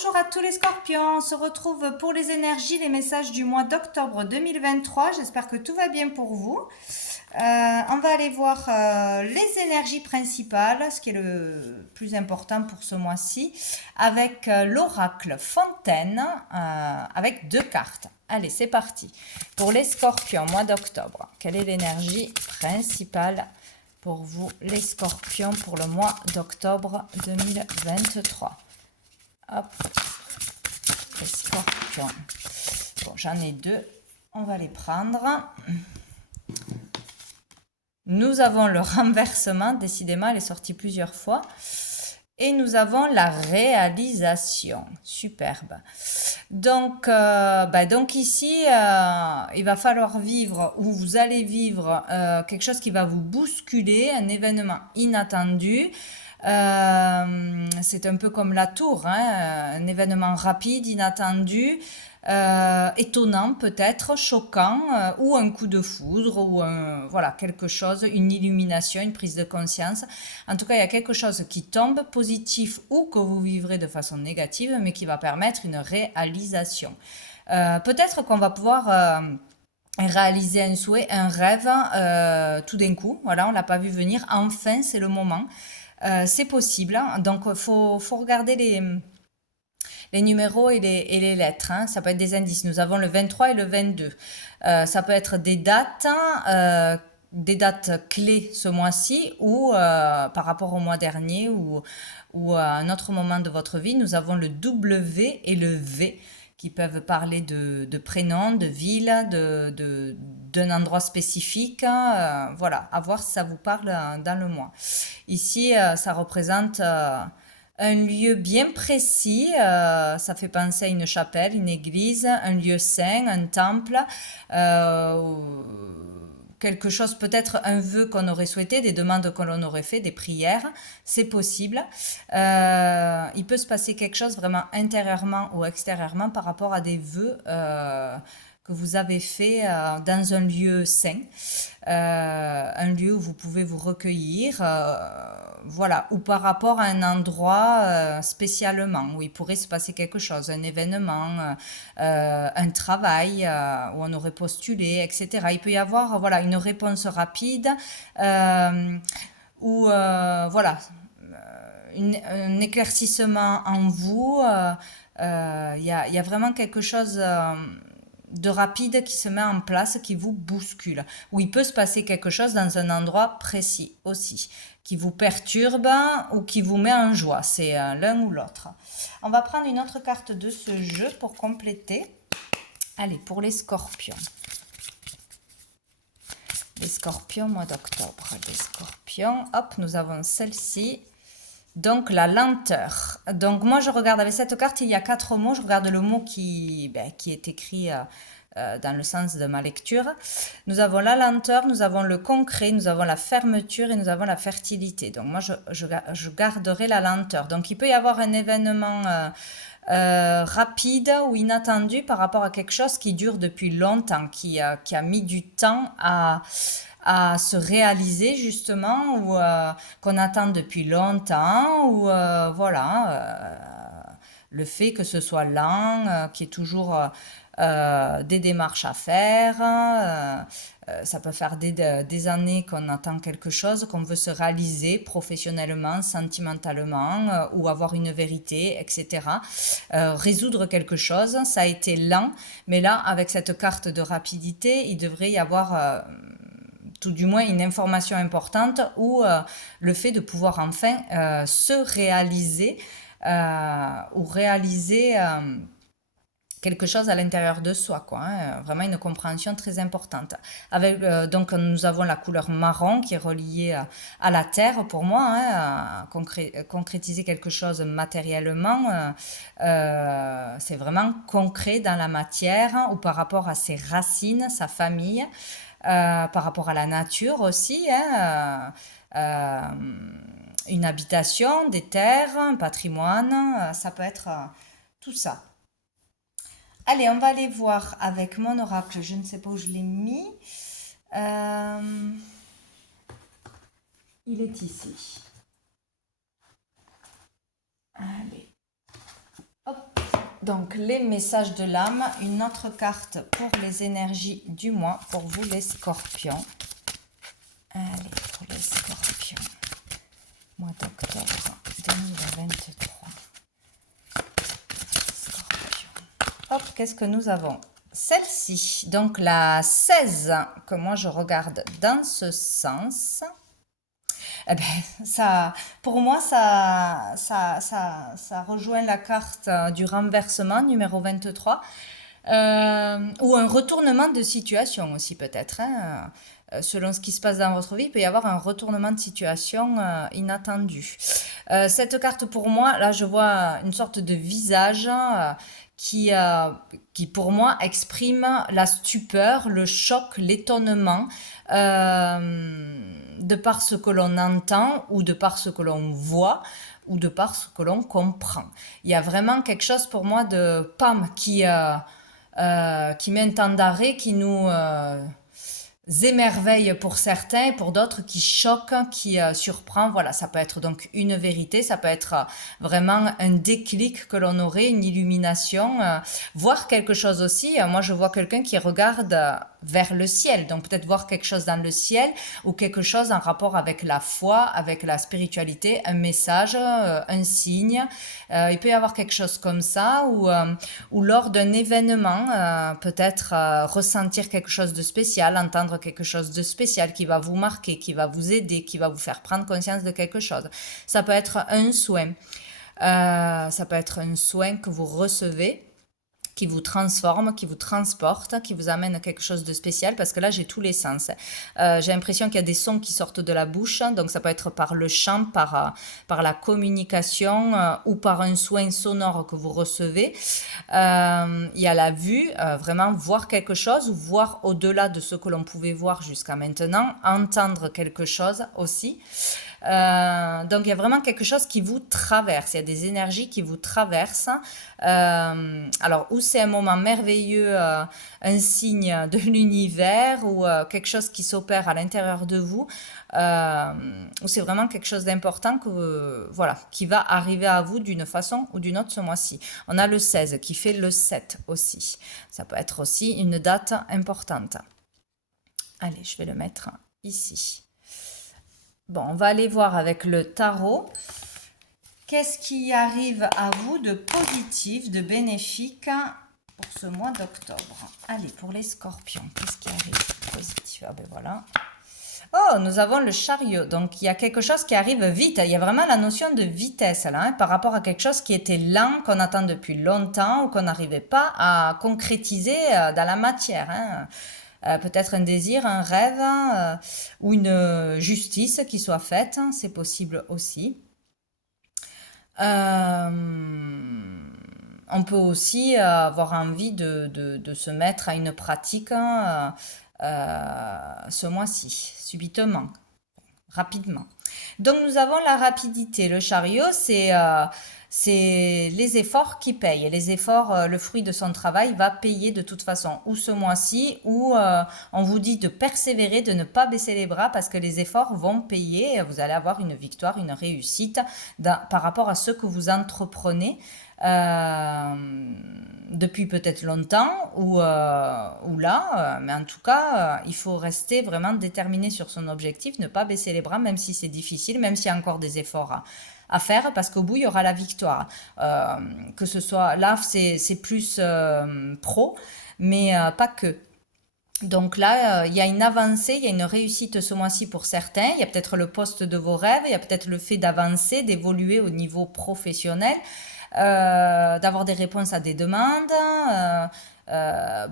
Bonjour à tous les scorpions, on se retrouve pour les énergies, les messages du mois d'octobre 2023. J'espère que tout va bien pour vous. On va aller voir les énergies principales, ce qui est le plus important pour ce mois-ci, avec l'oracle Fontaine, avec 2 cartes. Allez, c'est parti. Pour les scorpions, mois d'octobre, quelle est l'énergie principale pour vous, les scorpions, pour le mois d'octobre 2023? Hop, les scorpions. Bon, j'en ai 2. On va les prendre. Nous avons le renversement. Décidément, elle est sortie plusieurs fois. Et nous avons la réalisation. Superbe. Donc ici, il va falloir vivre, ou vous allez vivre quelque chose qui va vous bousculer, un événement inattendu. C'est un peu comme la tour, hein, un événement rapide, inattendu, étonnant peut-être, choquant, ou un coup de foudre, ou voilà, quelque chose, une illumination, une prise de conscience. En tout cas, il y a quelque chose qui tombe, positif ou que vous vivrez de façon négative, mais qui va permettre une réalisation. Peut-être qu'on va pouvoir réaliser un souhait, un rêve, tout d'un coup. Voilà, on l'a pas vu venir. Enfin, c'est le moment. C'est possible. Donc, faut regarder les numéros et les lettres. Hein. Ça peut être des indices. Nous avons le 23 et le 22. Ça peut être des dates clés ce mois-ci ou par rapport au mois dernier ou à un autre moment de votre vie. Nous avons le W et le V qui peuvent parler de prénoms, de villes, d'un endroit spécifique. Voilà, à voir si ça vous parle dans le mois. Ici, ça représente un lieu bien précis. Ça fait penser à une chapelle, une église, un lieu saint, un temple. euh, Quelque chose, peut-être un vœu qu'on aurait souhaité, des demandes que l'on aurait fait, des prières, c'est possible. Il peut se passer quelque chose vraiment intérieurement ou extérieurement par rapport à des vœux que vous avez fait dans un lieu sain, un lieu où vous pouvez vous recueillir, voilà, ou par rapport à un endroit spécialement où il pourrait se passer quelque chose, un événement, un travail où on aurait postulé, etc. Il peut y avoir voilà une réponse rapide ou voilà un éclaircissement en vous. Il y a vraiment quelque chose de rapide qui se met en place, qui vous bouscule. Ou il peut se passer quelque chose dans un endroit précis aussi, qui vous perturbe ou qui vous met en joie. C'est l'un ou l'autre. On va prendre une autre carte de ce jeu pour compléter. Allez, pour les scorpions. Les scorpions, mois d'octobre. Les scorpions, hop, nous avons celle-ci. Donc, la lenteur. Donc, moi, je regarde avec cette carte, il y a 4 mots. Je regarde le mot qui est écrit dans le sens de ma lecture. Nous avons la lenteur, nous avons le concret, nous avons la fermeture et nous avons la fertilité. Donc, moi, je garderai la lenteur. Donc, il peut y avoir un événement rapide ou inattendu par rapport à quelque chose qui dure depuis longtemps, qui a mis du temps à se réaliser justement ou qu'on attend depuis longtemps ou voilà le fait que ce soit lent, qu'il y ait toujours des démarches à faire. Ça peut faire des années qu'on attend quelque chose, qu'on veut se réaliser professionnellement, sentimentalement, ou avoir une vérité, etc. Résoudre quelque chose, ça a été lent, mais là, avec cette carte de rapidité, il devrait y avoir tout du moins une information importante ou le fait de pouvoir enfin se réaliser ou réaliser quelque chose à l'intérieur de soi, quoi, hein, vraiment une compréhension très importante. Avec, donc nous avons la couleur marron qui est reliée à la terre pour moi, hein, à concrétiser quelque chose matériellement, c'est vraiment concret dans la matière ou par rapport à ses racines, sa famille, par rapport à la nature aussi, hein, une habitation, des terres, un patrimoine, ça peut être tout ça. Allez, on va aller voir avec mon oracle. Je ne sais pas où je l'ai mis. Il est ici. Allez. Hop. Donc, les messages de l'âme, une autre carte pour les énergies du mois, pour vous les scorpions. Allez, pour les scorpions, mois d'octobre 2023. Scorpion. Hop, qu'est-ce que nous avons? Celle-ci, donc la 16, que moi je regarde dans ce sens. Eh ben, ça, pour moi, ça rejoint la carte du renversement, numéro 23, ou un retournement de situation aussi peut-être. Hein. Selon ce qui se passe dans votre vie, il peut y avoir un retournement de situation inattendu. Cette carte, pour moi, là, je vois une sorte de visage qui, pour moi, exprime la stupeur, le choc, l'étonnement, de par ce que l'on entend ou de par ce que l'on voit ou de par ce que l'on comprend. Il y a vraiment quelque chose pour moi de PAM qui met un temps d'arrêt, qui nous émerveille pour certains, pour d'autres qui choque, qui surprend. Voilà, ça peut être donc une vérité, ça peut être vraiment un déclic que l'on aurait, une illumination, voir quelque chose aussi. Moi, je vois quelqu'un qui regarde vers le ciel, donc peut-être voir quelque chose dans le ciel ou quelque chose en rapport avec la foi, avec la spiritualité, un message, un signe. Il peut y avoir quelque chose comme ça ou lors d'un événement, peut-être ressentir quelque chose de spécial, entendre quelque chose de spécial qui va vous marquer, qui va vous aider, qui va vous faire prendre conscience de quelque chose. Ça peut être un soin. Ça peut être un soin que vous recevez, qui vous transforme, qui vous transporte, qui vous amène quelque chose de spécial, parce que là, j'ai tous les sens. J'ai l'impression qu'il y a des sons qui sortent de la bouche, donc ça peut être par le chant, par la communication ou par un soin sonore que vous recevez. Il y a la vue, vraiment voir quelque chose, ou voir au-delà de ce que l'on pouvait voir jusqu'à maintenant, entendre quelque chose aussi. Donc il y a vraiment quelque chose qui vous traverse, il y a des énergies qui vous traversent. Alors ou c'est un moment merveilleux, un signe de l'univers ou quelque chose qui s'opère à l'intérieur de vous, ou c'est vraiment quelque chose d'important voilà, qui va arriver à vous d'une façon ou d'une autre ce mois-ci. On a le 16 qui fait le 7 aussi. Ça peut être aussi une date importante. Allez, je vais le mettre ici. Bon, on va aller voir avec le tarot. Qu'est-ce qui arrive à vous de positif, de bénéfique pour ce mois d'octobre? Allez, pour les scorpions, qu'est-ce qui arrive de positif? Ah ben voilà. Oh, nous avons le chariot. Donc, il y a quelque chose qui arrive vite. Il y a vraiment la notion de vitesse là, hein, par rapport à quelque chose qui était lent, qu'on attend depuis longtemps ou qu'on n'arrivait pas à concrétiser dans la matière. Hein. Peut-être un désir, un rêve ou une justice qui soit faite, hein, c'est possible aussi. On peut aussi avoir envie de se mettre à une pratique ce mois-ci, subitement, rapidement. Donc nous avons la rapidité. Le chariot, c'est les efforts qui payent. Les efforts, le fruit de son travail va payer de toute façon, ou ce mois-ci, ou on vous dit de persévérer, de ne pas baisser les bras parce que les efforts vont payer et vous allez avoir une victoire, une réussite par rapport à ce que vous entreprenez. Depuis peut-être longtemps ou là, mais en tout cas, il faut rester vraiment déterminé sur son objectif, ne pas baisser les bras, même si c'est difficile, même s'il y a encore des efforts à faire, parce qu'au bout, il y aura la victoire. Que ce soit là, c'est plus pro, mais pas que. Donc là, il y a une avancée, il y a une réussite ce mois-ci pour certains. Il y a peut-être le poste de vos rêves, il y a peut-être le fait d'avancer, d'évoluer au niveau professionnel, d'avoir des réponses à des demandes.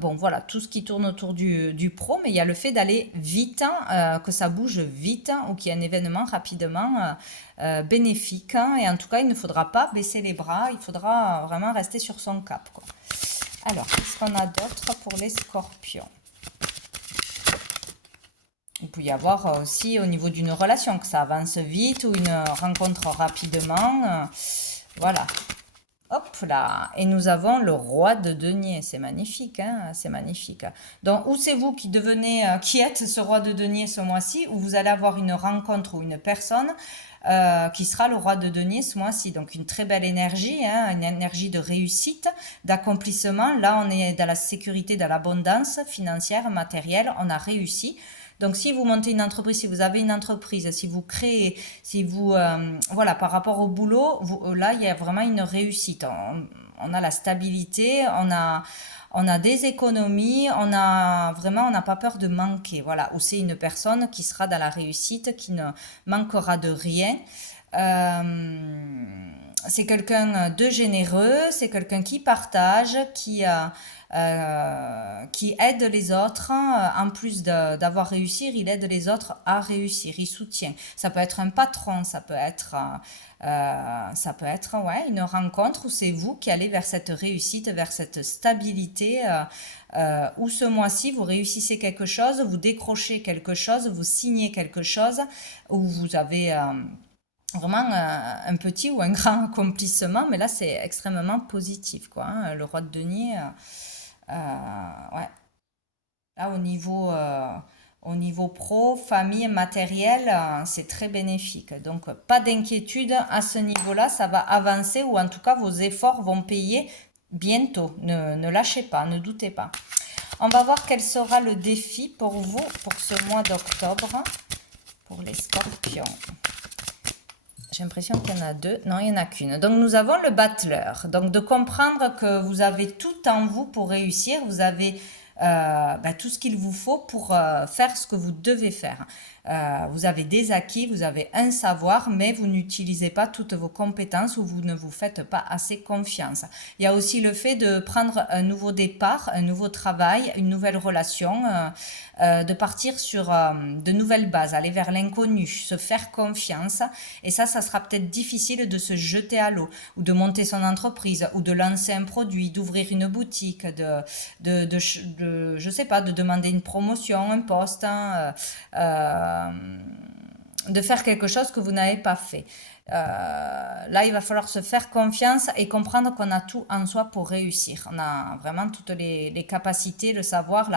Bon, voilà, tout ce qui tourne autour du pro, mais il y a le fait d'aller vite, que ça bouge vite, ou qu'il y ait un événement rapidement bénéfique. Et en tout cas, il ne faudra pas baisser les bras, il faudra vraiment rester sur son cap, quoi. Alors, qu'est-ce qu'on a d'autre pour les scorpions? Il peut y avoir aussi au niveau d'une relation, que ça avance vite ou une rencontre rapidement. Voilà. Hop là, et nous avons le roi de denier, c'est magnifique, hein, c'est magnifique. Donc, ou c'est vous qui devenez, qui êtes ce roi de denier ce mois-ci, ou vous allez avoir une rencontre ou une personne qui sera le roi de denier ce mois-ci. Donc, une très belle énergie, hein, une énergie de réussite, d'accomplissement. Là, on est dans la sécurité, dans l'abondance financière, matérielle, on a réussi. Donc, si vous montez une entreprise, si vous avez une entreprise, si vous créez, si vous, voilà, par rapport au boulot, là, il y a vraiment une réussite. On a la stabilité, on a des économies, on n'a pas peur de manquer. Voilà, ou c'est une personne qui sera dans la réussite, qui ne manquera de rien. C'est quelqu'un de généreux, c'est quelqu'un qui partage, qui aide les autres. En plus d'avoir réussi, il aide les autres à réussir, il soutient. Ça peut être un patron, ça peut être ouais, une rencontre où c'est vous qui allez vers cette réussite, vers cette stabilité, où ce mois-ci, vous réussissez quelque chose, vous décrochez quelque chose, vous signez quelque chose, où vous avez vraiment un petit ou un grand accomplissement, mais là, c'est extrêmement positif, quoi, hein. Le roi de denier, ouais. Là, au niveau pro, famille, matériel, c'est très bénéfique. Donc, pas d'inquiétude à ce niveau-là, ça va avancer ou en tout cas, vos efforts vont payer bientôt. Ne lâchez pas, ne doutez pas. On va voir quel sera le défi pour vous pour ce mois d'octobre, pour les scorpions. J'ai l'impression qu'il y en a deux. Non, il n'y en a qu'une. Donc, nous avons le battleur. Donc, de comprendre que vous avez tout en vous pour réussir. Vous avez tout ce qu'il vous faut pour faire ce que vous devez faire. Vous avez des acquis, vous avez un savoir, mais vous n'utilisez pas toutes vos compétences ou vous ne vous faites pas assez confiance. Il y a aussi le fait de prendre un nouveau départ, un nouveau travail, une nouvelle relation, de partir sur de nouvelles bases, aller vers l'inconnu, se faire confiance. Et ça sera peut-être difficile de se jeter à l'eau ou de monter son entreprise ou de lancer un produit, d'ouvrir une boutique, je sais pas, de demander une promotion, un poste, hein, de faire quelque chose que vous n'avez pas fait. Là, il va falloir se faire confiance et comprendre qu'on a tout en soi pour réussir. On a vraiment toutes les capacités, le savoir,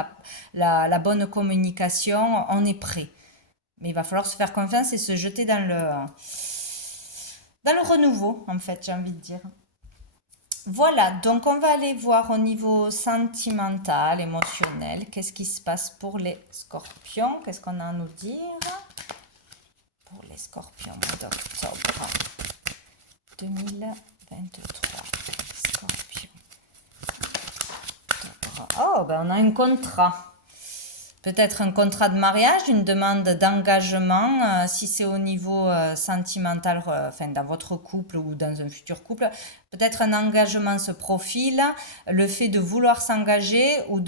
la bonne communication, on est prêt. Mais il va falloir se faire confiance et se jeter dans le renouveau, en fait, j'ai envie de dire. Voilà, donc on va aller voir au niveau sentimental, émotionnel, qu'est-ce qui se passe pour les scorpions, qu'est-ce qu'on a à nous dire pour les scorpions mois d'octobre 2023. Scorpions. Oh, ben on a un contrat. Peut-être un contrat de mariage, une demande d'engagement, si c'est au niveau sentimental, enfin dans votre couple ou dans un futur couple. Peut-être un engagement se profile, le fait de vouloir s'engager ou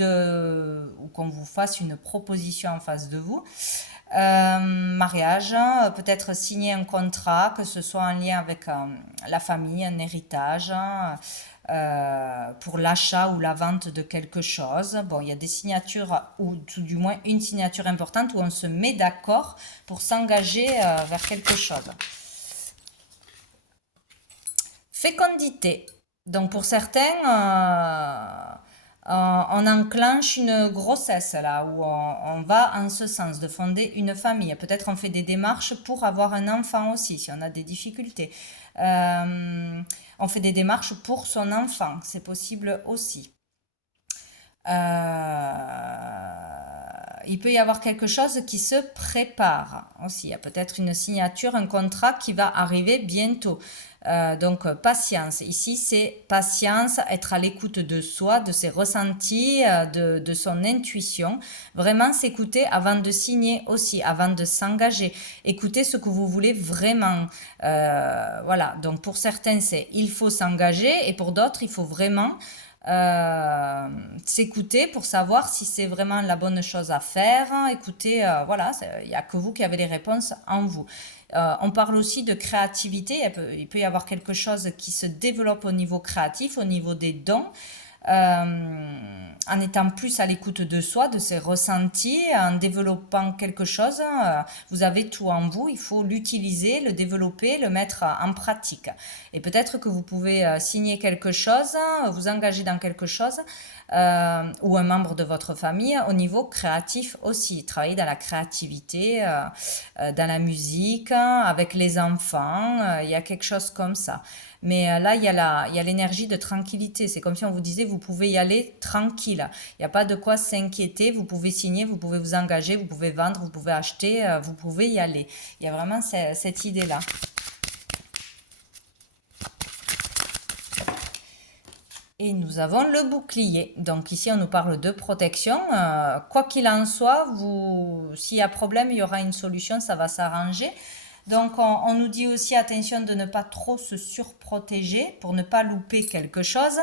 qu'on vous fasse une proposition en face de vous. Mariage, peut-être signer un contrat, que ce soit en lien avec la famille, un héritage, pour l'achat ou la vente de quelque chose. Bon, il y a des signatures, ou tout du moins une signature importante où on se met d'accord pour s'engager vers quelque chose. Fécondité. Donc pour certains, on enclenche une grossesse là, où on va en ce sens de fonder une famille. Peut-être on fait des démarches pour avoir un enfant aussi, si on a des difficultés. On fait des démarches pour son enfant, c'est possible aussi. Il peut y avoir quelque chose qui se prépare aussi. Il y a peut-être une signature, un contrat qui va arriver bientôt. Donc patience. Ici, c'est patience, être à l'écoute de soi, de ses ressentis, de son intuition. Vraiment s'écouter avant de signer aussi, avant de s'engager. Écouter ce que vous voulez vraiment. Voilà. Donc pour certains, c'est il faut s'engager et pour d'autres, il faut vraiment s'écouter pour savoir si c'est vraiment la bonne chose à faire. Écoutez, voilà, il n'y a que vous qui avez les réponses en vous. On parle aussi de créativité. Il peut y avoir quelque chose qui se développe au niveau créatif, au niveau des dons. en étant plus à l'écoute de soi, de ses ressentis, en développant quelque chose. Vous avez tout en vous, il faut l'utiliser, le développer, le mettre en pratique. Et peut-être que vous pouvez signer quelque chose, vous engager dans quelque chose, ou un membre de votre famille au niveau créatif aussi, travailler dans la créativité, dans la musique, avec les enfants, il y a quelque chose comme ça. Mais là, il y a l'énergie de tranquillité. C'est comme si on vous disait, vous pouvez y aller tranquille. Il n'y a pas de quoi s'inquiéter. Vous pouvez signer, vous pouvez vous engager, vous pouvez vendre, vous pouvez acheter, vous pouvez y aller. Il y a vraiment cette idée-là. Et nous avons le bouclier. Donc ici, on nous parle de protection. Quoi qu'il en soit, s'il y a problème, il y aura une solution, ça va s'arranger. Donc on nous dit aussi attention de ne pas trop se surprotéger pour ne pas louper quelque chose.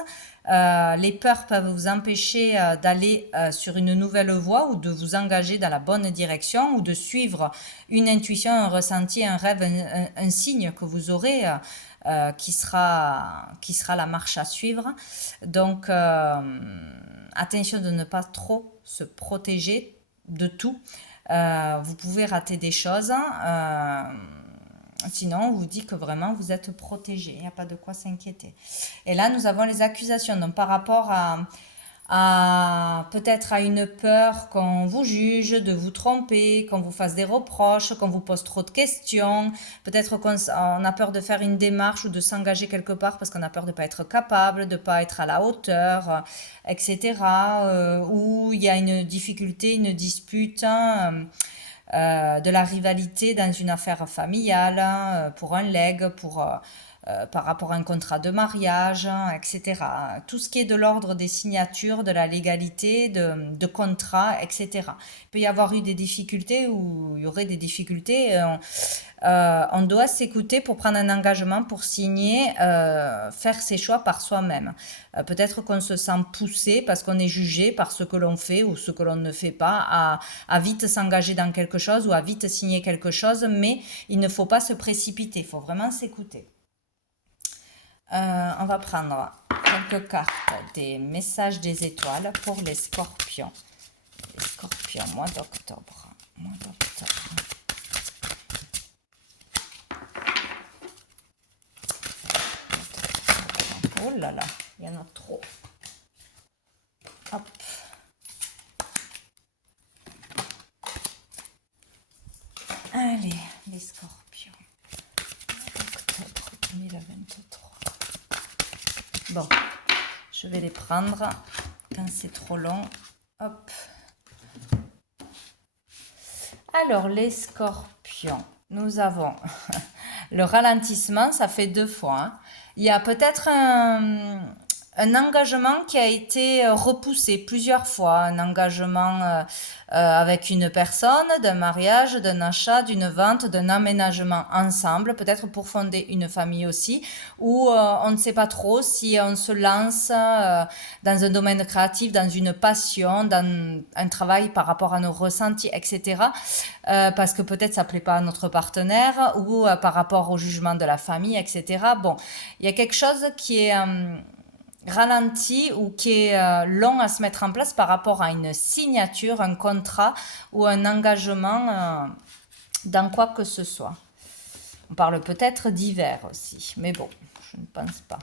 Les peurs peuvent vous empêcher d'aller sur une nouvelle voie ou de vous engager dans la bonne direction ou de suivre une intuition, un ressenti, un rêve, un signe que vous aurez. Qui sera la marche à suivre. Donc, attention de ne pas trop se protéger de tout. Vous pouvez rater des choses. Sinon, on vous dit que vraiment vous êtes protégé. Il n'y a pas de quoi s'inquiéter. Et là, nous avons les accusations. Donc, par rapport peut-être à une peur qu'on vous juge, de vous tromper, qu'on vous fasse des reproches, qu'on vous pose trop de questions. Peut-être qu'on a peur de faire une démarche ou de s'engager quelque part parce qu'on a peur de ne pas être capable, de ne pas être à la hauteur, etc. Ou il y a une difficulté, une dispute, de la rivalité dans une affaire familiale, pour un legs, par rapport à un contrat de mariage, etc. Tout ce qui est de l'ordre des signatures, de la légalité, de contrats, etc. Il peut y avoir eu des difficultés ou il y aurait des difficultés. On doit s'écouter pour prendre un engagement, pour signer, faire ses choix par soi-même. Peut-être qu'on se sent poussé parce qu'on est jugé par ce que l'on fait ou ce que l'on ne fait pas, à vite s'engager dans quelque chose ou à vite signer quelque chose, mais il ne faut pas se précipiter, il faut vraiment s'écouter. On va prendre quelques cartes des messages des étoiles pour les scorpions. Les scorpions, mois d'octobre. Oh là là, il y en a trop. Hop. Allez, les scorpions. Octobre 2023. Bon, je vais les prendre quand c'est trop long. Hop. Alors, les scorpions, nous avons le ralentissement, ça fait 2 fois. Hein. Il y a peut-être un engagement qui a été repoussé plusieurs fois, un engagement avec une personne, d'un mariage, d'un achat, d'une vente, d'un aménagement ensemble, peut-être pour fonder une famille aussi, ou on ne sait pas trop si on se lance dans un domaine créatif, dans une passion, dans un travail par rapport à nos ressentis, etc. Parce que peut-être ça plaît pas à notre partenaire ou par rapport au jugement de la famille, etc. Bon, il y a quelque chose qui est ralenti ou qui est long à se mettre en place par rapport à une signature, un contrat ou un engagement dans quoi que ce soit. On parle peut-être d'hiver aussi, mais bon, je ne pense pas.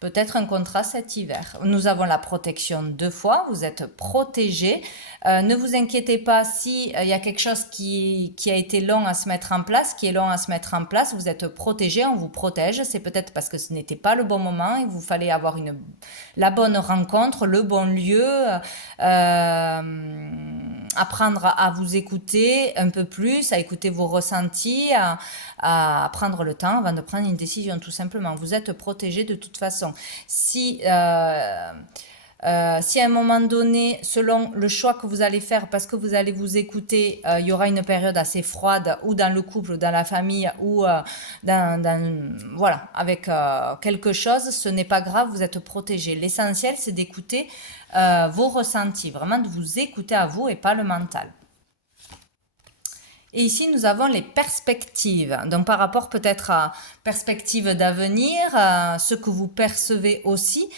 Peut-être un contrat cet hiver. Nous avons la protection 2 fois, vous êtes protégé. Ne vous inquiétez pas si il y a quelque chose qui a été long à se mettre en place, qui est long à se mettre en place, vous êtes protégé, on vous protège. C'est peut-être parce que ce n'était pas le bon moment, il vous fallait avoir la bonne rencontre, le bon lieu, apprendre à vous écouter un peu plus, à écouter vos ressentis, à prendre le temps avant de prendre une décision, tout simplement. Vous êtes protégé de toute façon. Si à un moment donné, selon le choix que vous allez faire, parce que vous allez vous écouter, il y aura une période assez froide, ou dans le couple, ou dans la famille, ou voilà, avec quelque chose, ce n'est pas grave, vous êtes protégé. L'essentiel, c'est d'écouter vos ressentis, vraiment de vous écouter à vous et pas le mental. Et ici, nous avons les perspectives. Donc, par rapport peut-être à perspectives d'avenir, ce que vous percevez aussi,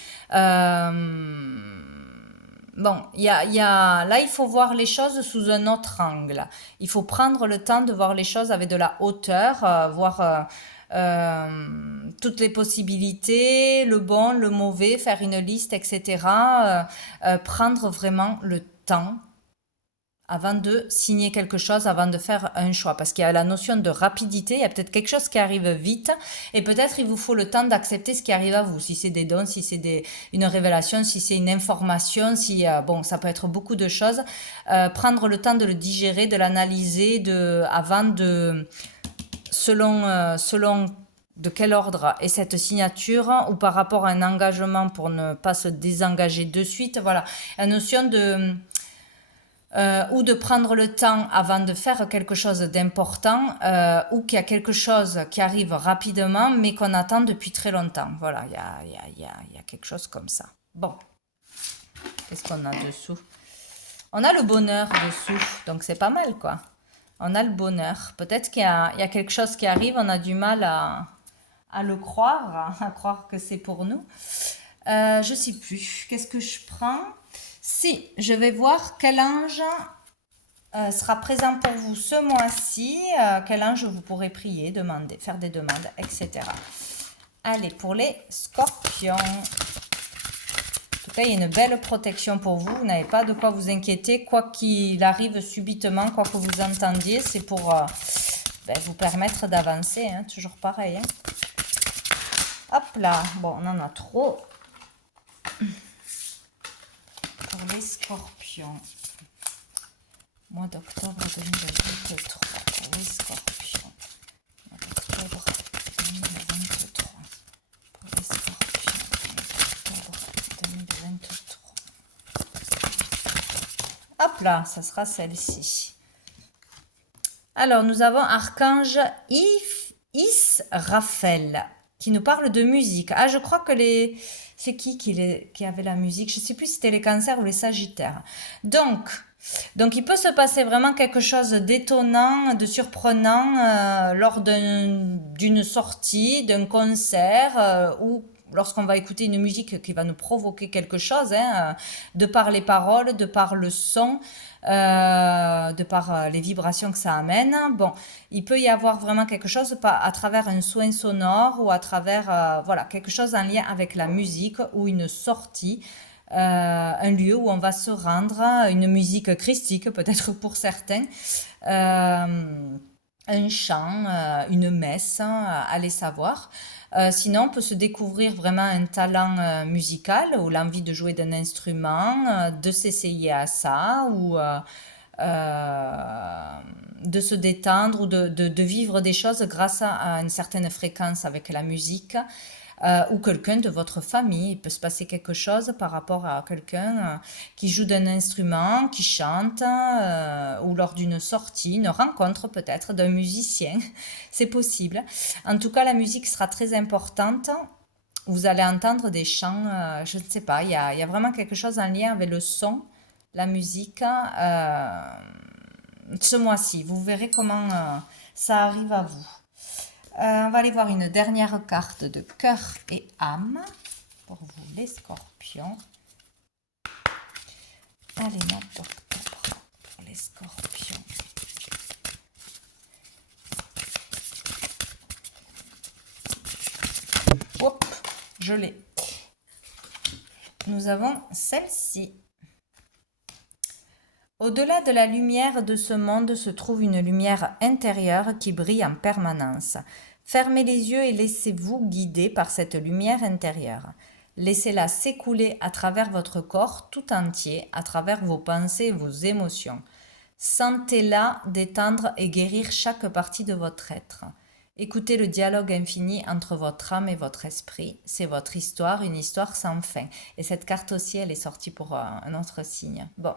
bon, là, il faut voir les choses sous un autre angle. Il faut prendre le temps de voir les choses avec de la hauteur, voir toutes les possibilités, le bon, le mauvais, faire une liste, etc. Prendre vraiment le temps avant de signer quelque chose, avant de faire un choix. Parce qu'il y a la notion de rapidité, il y a peut-être quelque chose qui arrive vite, et peut-être il vous faut le temps d'accepter ce qui arrive à vous. Si c'est des dons, si c'est une révélation, si c'est une information, si, bon, ça peut être beaucoup de choses. Prendre le temps de le digérer, de l'analyser, avant de, selon de quel ordre est cette signature, ou par rapport à un engagement pour ne pas se désengager de suite. Voilà, la notion ou de prendre le temps avant de faire quelque chose d'important, ou qu'il y a quelque chose qui arrive rapidement mais qu'on attend depuis très longtemps. Voilà, il y a quelque chose comme ça. Bon, qu'est-ce qu'on a dessous? On a le bonheur dessous, donc c'est pas mal quoi. On a le bonheur. Peut-être qu'il y a quelque chose qui arrive, on a du mal à le croire, à croire que c'est pour nous. Je sais plus. Qu'est-ce que je prends? Si, je vais voir quel ange sera présent pour vous ce mois-ci, quel ange vous pourrez prier, demander, faire des demandes, etc. Allez, pour les scorpions. En tout cas, il y a une belle protection pour vous. Vous n'avez pas de quoi vous inquiéter. Quoi qu'il arrive subitement, quoi que vous entendiez, c'est pour vous permettre d'avancer. Hein, toujours pareil. Hein. Hop là. Bon, on en a trop. Pour les scorpions. Mois d'octobre 2023. Pour les scorpions. Mois d'octobre 2023. Pour les scorpions. Mois d'octobre 2023. Hop là, ça sera celle-ci. Alors, nous avons Archange Israfel qui nous parle de musique. Ah, je crois que c'est qui avait la musique? Je ne sais plus si c'était les cancers ou les sagittaires. Donc, il peut se passer vraiment quelque chose d'étonnant, de surprenant lors d'une sortie, d'un concert ou lorsqu'on va écouter une musique qui va nous provoquer quelque chose, hein, de par les paroles, de par le son, de par les vibrations que ça amène. Bon, il peut y avoir vraiment quelque chose à travers un soin sonore ou à travers voilà, quelque chose en lien avec la musique ou une sortie. Un lieu où on va se rendre, une musique christique peut-être pour certains, un chant, une messe, allez savoir. Sinon, on peut se découvrir vraiment un talent musical ou l'envie de jouer d'un instrument, de s'essayer à ça ou de se détendre ou de vivre des choses grâce à une certaine fréquence avec la musique. Ou quelqu'un de votre famille. Il peut se passer quelque chose par rapport à quelqu'un qui joue d'un instrument, qui chante, ou lors d'une sortie, une rencontre peut-être d'un musicien. C'est possible. En tout cas, la musique sera très importante. Vous allez entendre des chants, je ne sais pas, il y a vraiment quelque chose en lien avec le son, la musique, ce mois-ci. Vous verrez comment ça arrive à vous. On va aller voir une dernière carte de cœur et âme pour vous les scorpions. Allez, mois d'octobre pour les scorpions. Hop, je l'ai. Nous avons celle-ci. Au-delà de la lumière de ce monde se trouve une lumière intérieure qui brille en permanence. Fermez les yeux et laissez-vous guider par cette lumière intérieure. Laissez-la s'écouler à travers votre corps tout entier, à travers vos pensées et vos émotions. Sentez-la détendre et guérir chaque partie de votre être. Écoutez le dialogue infini entre votre âme et votre esprit. C'est votre histoire, une histoire sans fin. Et cette carte aussi, elle est sortie pour un autre signe. Bon,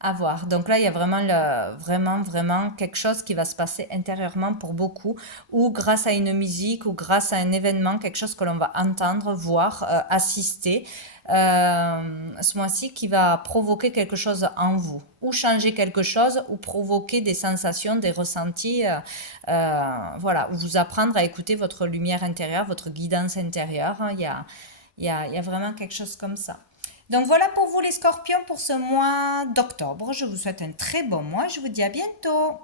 à voir. Donc là, il y a vraiment quelque chose qui va se passer intérieurement pour beaucoup, ou grâce à une musique, ou grâce à un événement, quelque chose que l'on va entendre, voir, assister, ce mois-ci, qui va provoquer quelque chose en vous, ou changer quelque chose, ou provoquer des sensations, des ressentis, voilà, ou vous apprendre à écouter votre lumière intérieure, votre guidance intérieure. Il y a vraiment quelque chose comme ça. Donc voilà pour vous les scorpions pour ce mois d'octobre. Je vous souhaite un très bon mois. Je vous dis à bientôt.